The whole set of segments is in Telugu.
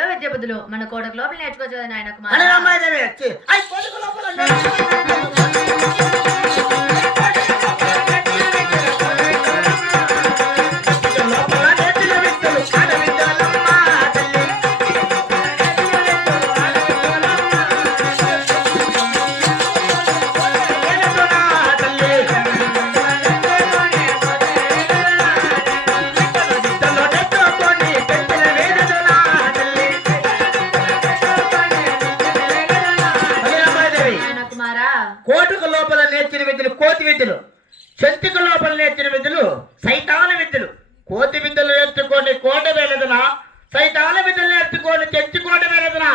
ఏవో విద్య బుద్ధులు మన కోటకు లోపల నేర్చుకోవచ్చు కదా నాయన కుమార్. కోటుకు లోపల నేర్చిన విద్యలు కోతి విద్యలు, చెంతిక లోపల నేర్చిన విద్యలు సైతాన విద్యలు. కోతి విద్యలు నేర్చుకోండి కోట వేలదనా, సైతాన విద్యలు నేర్చుకోండి చెంచుకోట వేలదనా.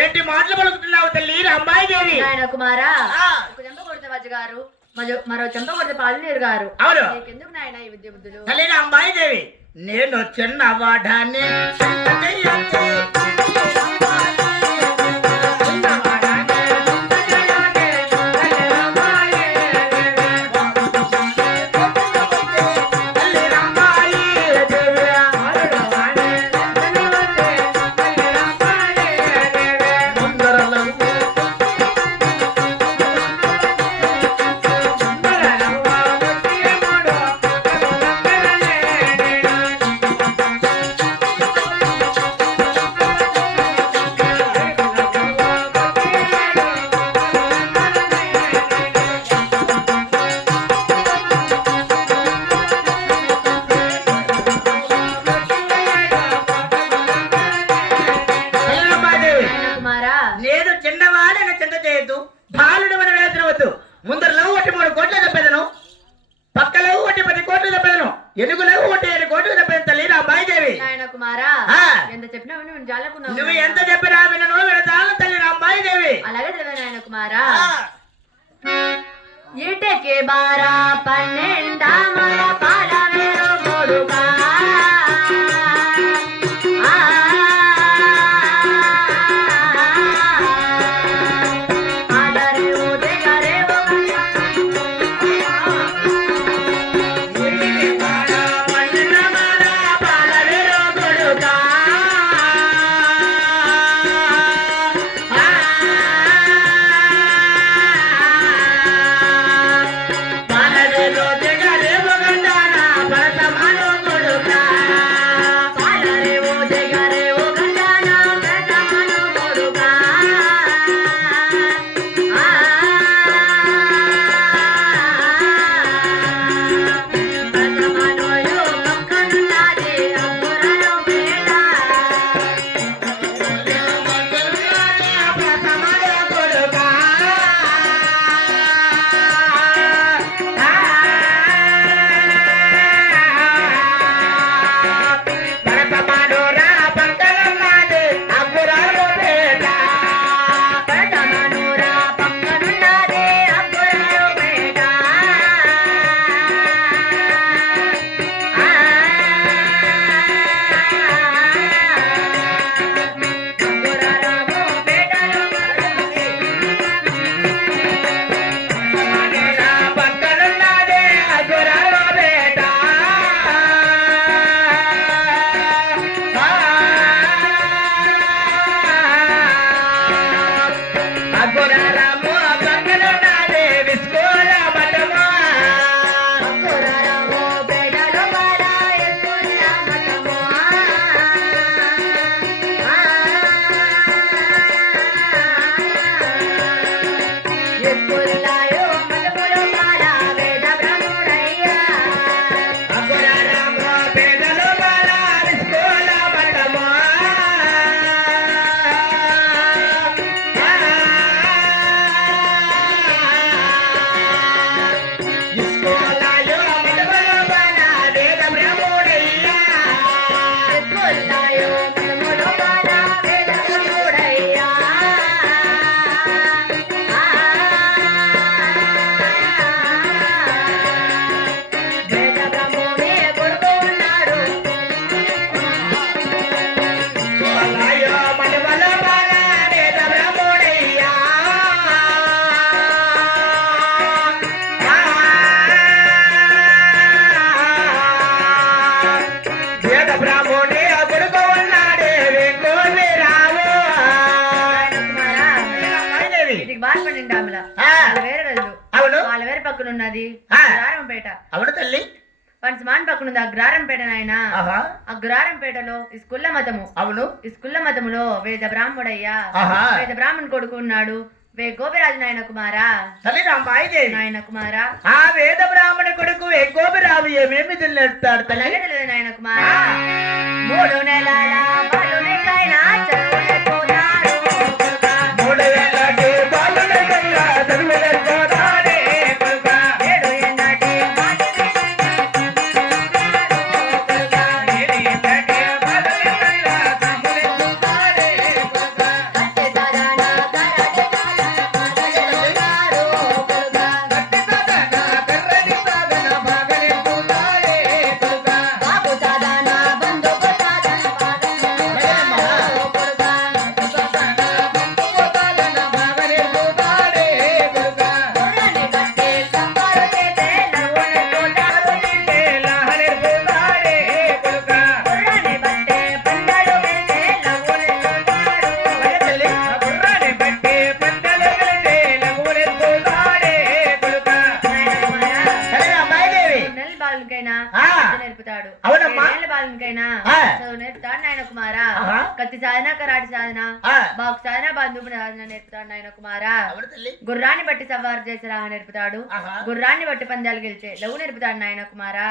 ఏంటి మాటలు పలుకుతున్నావు తల్లి అమ్మాయి దేవి? నాయన కుమారా ఒక చెంప కొడితే వజ్జ గారు, మరో చెంప కొడితే పాలనీరు గారు. అవును, ఎందుకు నాయన ఈ విద్య బుద్ధులు? తల్లి అమ్మాయి దేవి, నేను చిన్నవాడాన్ని నువ్వు ఎంత చెప్పినా వినను వినదాను తల్లి అమ్మాయి దేవి. అలాగే తెలివే నాయన కుమారా. ఇటకే బారా పన్నెండా మన పాలవేరు కొడుకా బ్రాహ్మణే అప్పుడు ఉన్నాడే ఉన్నది ఆ. గ్రారంపేట. అవును తల్లి. పంచమాన్ పక్కన ఉంది అగ్రారంపేట నాయన. ఆహా. అగ్రారంపేటలో ఇస్కుల్ల మతము. అవును. ఇస్కుల్ల మతములో వేద బ్రాహ్మడయ్యా. ఆహా. వేద బ్రాహ్మణ్ కొడుకు ఉన్నాడు. గోపిరాజు నాయన కుమారా. తల్లి రామాయిదేవి. నాయన కుమారా. ఆ వేద బ్రాహ్మణ కొడుకు గోపిరాజు ఏమేమి తినేస్తాడు తల్లి? అలాగే తెలియదు నాయన కుమారా. 3 నెలల బాలునికైనా చదువులెక్కుతారు. 3 ఏళ్ళకి బాలునికైనా చదువులెక్కుతాడే కొడుకా. 7 ఏళ్ళకి నేర్పుతాడు. అవునమ్మా. 7 ఏళ్ల బాలునికైనా చదువు నేర్పుతాడు నాయన కుమారా. కత్తి సాధన, కరాటి సాధన, బాకు సాధన, బంధువు సాధన నేర్పుతాడు నాయన కుమారా. గుర్రాన్ని బట్టి సవారు చేసి రాహ నేర్పుతాడు. గుర్రాన్ని బట్టి పందాలు గెలిచే లఘు నేర్పుతాడు నాయన కుమారా.